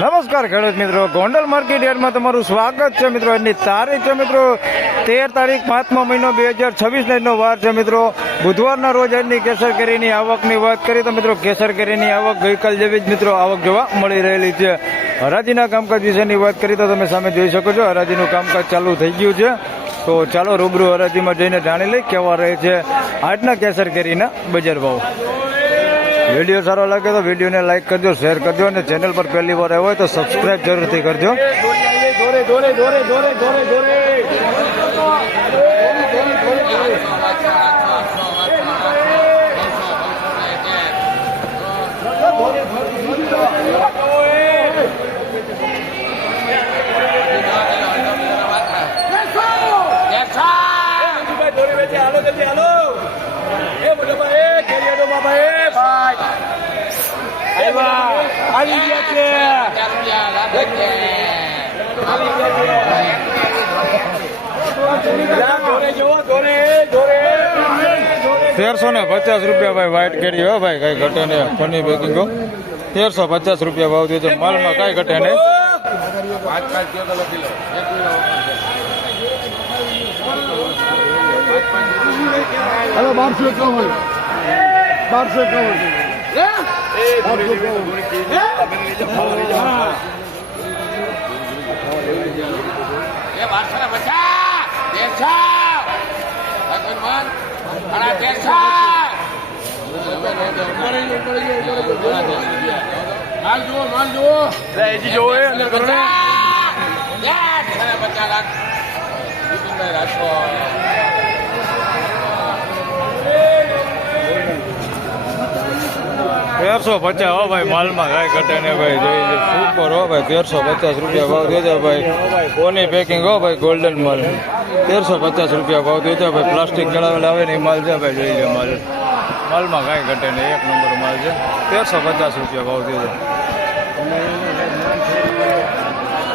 નમસ્કાર ખેડૂત મિત્રો, ગોંડલ માર્કેટ યાર્ડમાં તમારું સ્વાગત છે મિત્રો. આજની તારીખ છે મિત્રો 13 તારીખ 5મો મહિનો 2026 નો વાર છે મિત્રો બુધવારના રોજ. આજની કેસર કેરીની આવકની વાત કરીએ તો મિત્રો કેસર કેરીની આવક ગઈકાલ જેવી જ મિત્રો આવક જોવા મળી રહેલી છે. હરાજીના કામકાજ વિશેની વાત કરીએ તો તમે સામે જોઈ શકો છો હરાજીનું કામકાજ ચાલુ થઈ ગયું છે. તો ચાલો રૂબરૂ હરાજીમાં જઈને જાણી લઈ કેવા રહે છે આજના કેસર કેરીના બજાર ભાવ. વિડીયો સારો લાગે તો વિડીયોને લાઈક કરજો, શેર કરજો અને ચેનલ પર પહેલી વાર આવ્યો હોય તો સબસ્ક્રાઇબ જરૂરથી કરજો. ₹1350 ભાઈ વ્હાઈટ કેરી હો ભાઈ, કઈ ઘટે નહીં. ફની બેકિંગો ₹1350 ભાવ દે છે. માલમાં કઈ ઘટે નહીં. हेलो 1251 ₹1350 હો ભાઈ, માલમાં કાંઈ ઘટે ને ભાઈ. જોઈ સુપર હો ભાઈ, ₹1350 ભાવ દેજો ભાઈ. કોની પેકિંગ હો ભાઈ, ગોલ્ડન માલ. ₹1350 ભાવ દેજો ભાઈ. પ્લાસ્ટિક ચડાવેલા આવે ને એ માલ છે ભાઈ. જોઈ લે માલ, માલમાં કાંઈ ઘટે નહીં, એક નંબર માલ છે. ₹1350 ભાવ દેજો.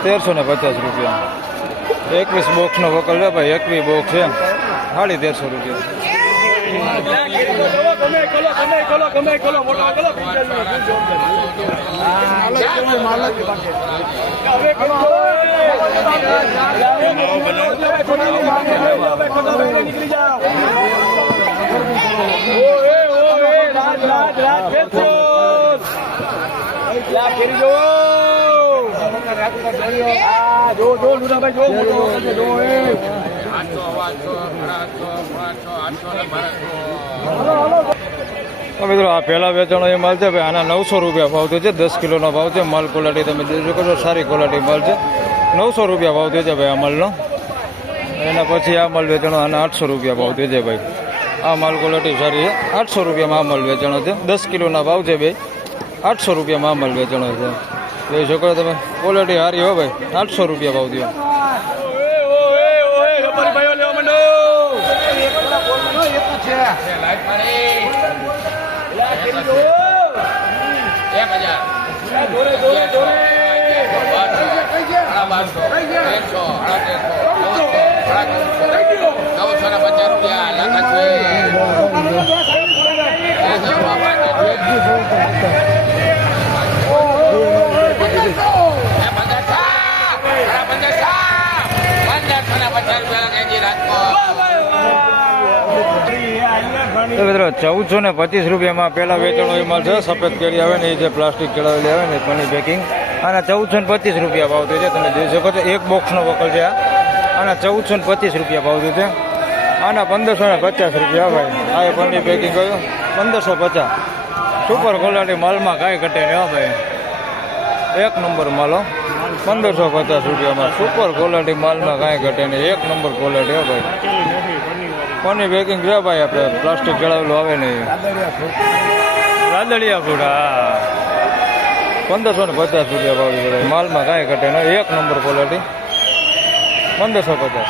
₹1350 21 બોક્સનો વકલ છે ભાઈ. 21 બોક્સ છે, ₹1350. મિત્રો આ પહેલા વેચાણો એ માલ છે ભાઈ. આના ₹900 ભાવ થયો છે. 10 કિલોનો ભાવ છે. માલ ક્વોલિટી તમે જોઈ શકો છો, સારી ક્વોલિટી માલ છે. ₹900 ભાવ થયો છે ભાઈ આ માલનો. એના પછી આ માલ વેચાણો આના ₹800 ભાવ થયો છે ભાઈ. આ માલ ક્વોલિટી સારી છે. ₹800 આ માલ વેચાણો છે. 10 કિલોના ભાવ છે ભાઈ. ₹800 આ માલ વેચાણો છે. જોઈ શકો છો તમે, ક્વોલિટી સારી હો ભાઈ. ₹800 ભાવ થયો. તો મિત્રો ₹1425 પહેલા વેચાણો એ માલ છે. સફેદ કેરી આવે ને એ જે પ્લાસ્ટિક ચડાવેલી આવે ને પની પેકિંગ, આના ₹1425 ભાવ થયો છે. તમે જોઈ શકો છો, એક બોક્સનો વકલ છે. આના ₹1425 ભાવ થયો છે. આના ₹1550 ભાઈ. આ એ પની પેકિંગ કહ્યું 1550. સુપર ક્વોલિટી માલમાં કાંઈ ઘટે નહીં હો ભાઈ, એક નંબર માલો. ₹1550 સુપર ક્વોલિટી માલમાં કાંઈ ઘટે નહીં, એક નંબર ક્વોલિટી હો ભાઈ. કોની પેકિંગ છે ભાઈ, આપણે પ્લાસ્ટિક ચડાવેલું આવે ને રાદડિયા ફૂડ. હા, ₹1550 ભાવ છે. માલમાં કાંઈ ઘટે ને, એક નંબર ક્વોલિટી. 1550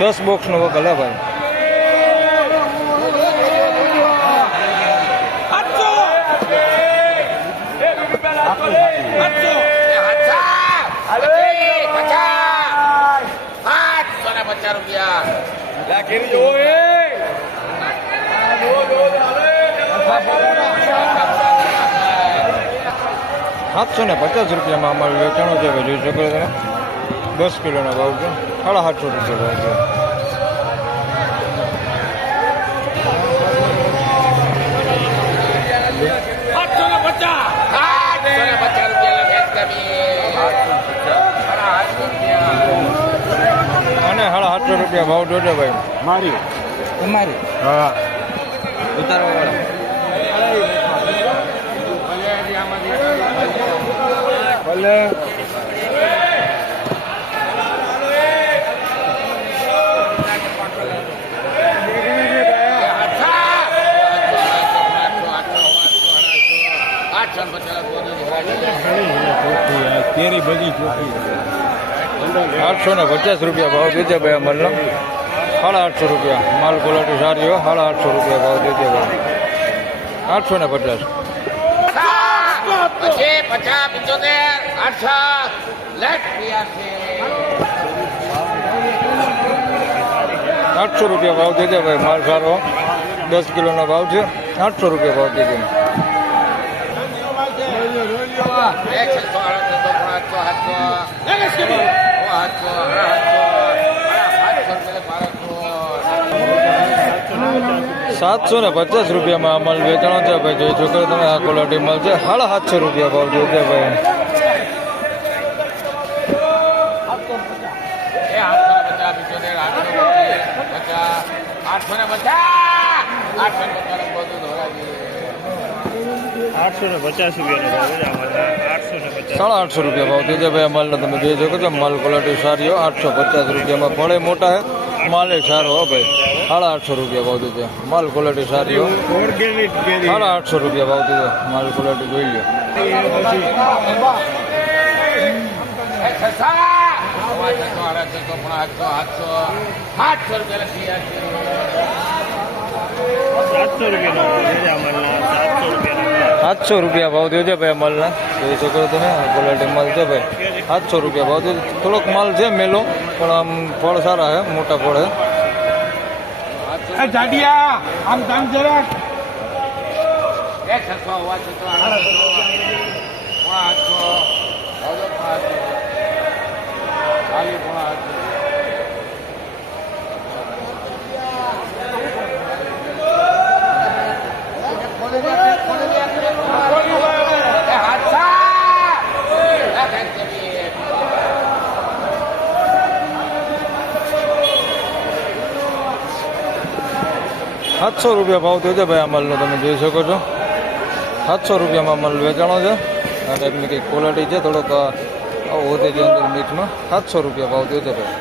10 બોક્સનો વકલ હે ભાઈ. કેરી જોવો એ 750 રૂપિયામાં અમારું વેચાણો છે ભાઈ, જોઈ શકો છો તમે. 10 કિલોનો ભાવ છે, 750 રૂપિયા ભાવ છે. અને 750 રૂપિયા ભાવ જોજો ભાઈ. મારી તમારી હા ઉતારવા વાળા ભલે. કેરી બધી 850 રૂપિયા ભાવ દેજે ભાઈ આ મલનો. 850 રૂપિયા માલ ક્વોલિટી સારી હોય. 850 રૂપિયા ભાવ દેજે ભાઈ. 850. 800 રૂપિયા ભાવ દેજે ભાઈ, માલ સારો 10 કિલોનો ભાવ છે. 800 રૂપિયા ભાવ દેજે. $750 રૂપિયામાં આ માલ વેચાણો છે ભાઈ, જોઈ શકો તમે. આ ક્વોલિટી માલ છે. 750 રૂપિયા ભાવ જોઈશે ભાઈ. $850 રૂપિયા ભાવ દેજે ભાઈ. માલ તમે જોઈ શકો છો. માલ ક્વોલિટી સારી હોય. 850 રૂપિયામાં ફળે મોટા હે, માલ સારો હો ભાઈ. 850 રૂપિયા ભાવ દેજે. માલ ક્વોલિટી સારી હોય. 850 રૂપિયા ભાવ દેજે. માલ ક્વોલિટી જોઈ લો. ₹700 ભાવ દેજો ભાઈ માલના. જોઈ શકો તમે. આ ક્વોલિટી માલ છે ભાઈ. 700 રૂપિયા ભાવ દેજો. થોડોક માલ છે મેલો, પણ આમ ફળ સારા હે, મોટા ફળ હે. જાડિયા આમ કામ જરા ₹700 ભાવ દેજો ભાઈ આ માલનો. તમે જોઈ શકો છો. 700 રૂપિયામાં માલ વેચાણો છે. આ ટાઈપની કંઈક ક્વોલિટી છે. થોડોક હોતે છે અંદર મિક્સમાં. 700 રૂપિયા ભાવ દેજો ભાઈ.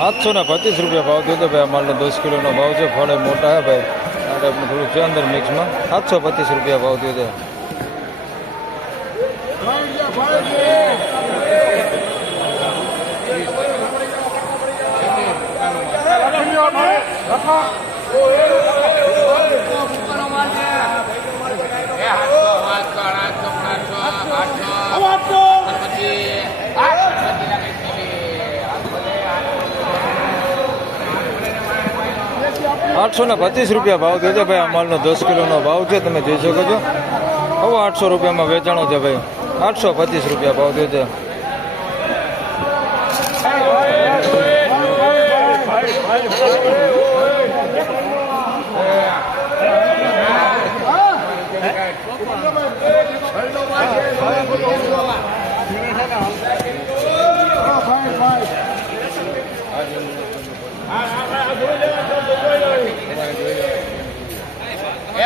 ₹725 ભાવ દેજો ભાઈ. આ માલનો 10 કિલોનો ભાવ છે. ફળે મોટા હે ભાઈ. આ ટાઈપનું થોડું છે અંદર મિક્સમાં. ₹725 ભાવ દેજો. ₹825 ભાવ દેજો ભાઈ. આ માલનો 10 કિલોનો ભાવ છે. તમે જોઈ શકો છો. હવે 800 રૂપિયામાં વેચાણો છે ભાઈ. ₹825 ભાવ દેજો.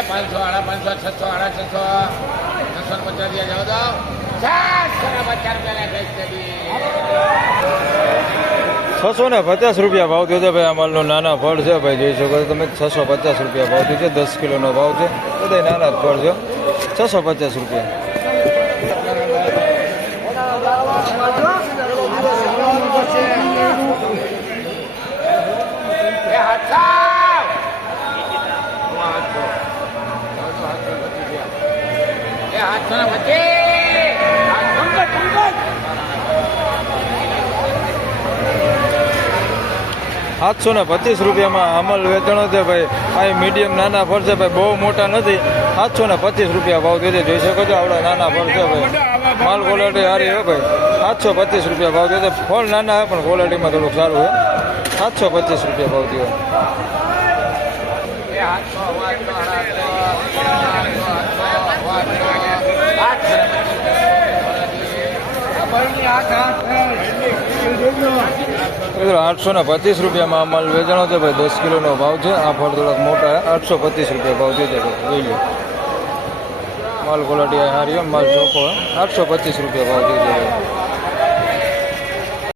₹500, ₹500, ₹600, ₹650 જાઓ ₹650 ભાવ થયો છે ભાઈ. આ માલનો નાના ફળ છે ભાઈ, જોઈ શકો છો તમે. ₹650 ભાવ થયો છે. 10 કિલોનો ભાવ છે. બધા નાના જ ફળ છે. ₹650. ₹725 અમલ વેચાણો છે ભાઈ. આ મીડિયમ નાના ફળ છે ભાઈ, બહુ મોટા નથી. ₹725 ભાવ થયો છે. જોઈ શકો છો આવડા નાના ફળ છે ભાઈ. માલ ક્વોલિટી સારી હોય ભાઈ. ₹725 ભાવ થયો છે. ફળ નાના હોય પણ ક્વોલિટીમાં થોડુંક સારું હોય. ₹725 ભાવ થયો. ₹825 માલ વેચાણો છે ભાઈ. 10 કિલોનો ભાવ છે. આ ફળ થોડાક મોટા ₹825 ભાવ થયો છે ભાઈ. જોઈ લો માલ ક્વોલિટી સારી હોય, માલ ચોખ્ખો હોય. ₹825 ભાવ થયો છે ભાઈ.